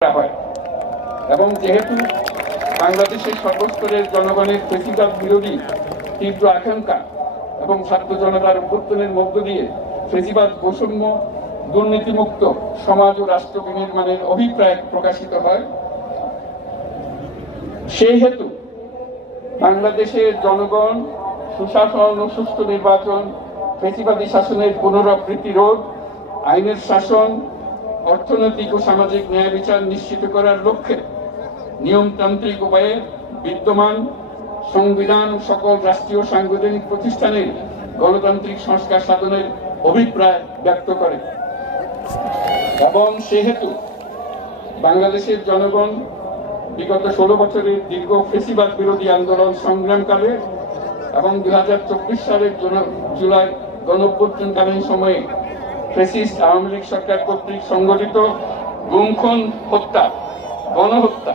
হয় এবং যেহেতু বাংলাদেশের সর্বস্তরের জনগণের ফেসিবাদ বিরোধী তীব্র আকাঙ্ক্ষা এবং ছাত্র জনতার অভ্যুত্থানের মধ্য দিয়ে ফেসিবাদ বৈষম্য দুর্নীতিমুক্ত সমাজ ও রাষ্ট্র বিনির্মাণের অভিপ্রায় প্রকাশিত হয়, সেই হেতু বাংলাদেশের জনগণ সুশাসন ও সুষ্ঠু নির্বাচন, ফেসিবাদী শাসনের পুনরাবৃত্তি রোধ, আইনের শাসন, অর্থনৈতিক ও সামাজিক ন্যায় বিচার নিশ্চিত করার লক্ষ্যে নিয়মতান্ত্রিক উপায়ে বিদ্যমান সংবিধান সকল রাষ্ট্রীয় সাংবিধানিক প্রতিষ্ঠানের গণতান্ত্রিক সংস্কার সাধনের অভিপ্রায় ব্যক্ত করে এবং সেহেতু বাংলাদেশের জনগণ বিগত 16 বছরের দীর্ঘ ফেসিবাদ বিরোধী আন্দোলন সংগ্রামকালে এবং 2024 সালের জুলাই গণঅভ্যুত্থানকালীন সময়ে ফ্যাসিস্ট আওয়ামী লীগ সরকার কর্তৃক সংগঠিত গুম খুন হত্যা, গণহত্যা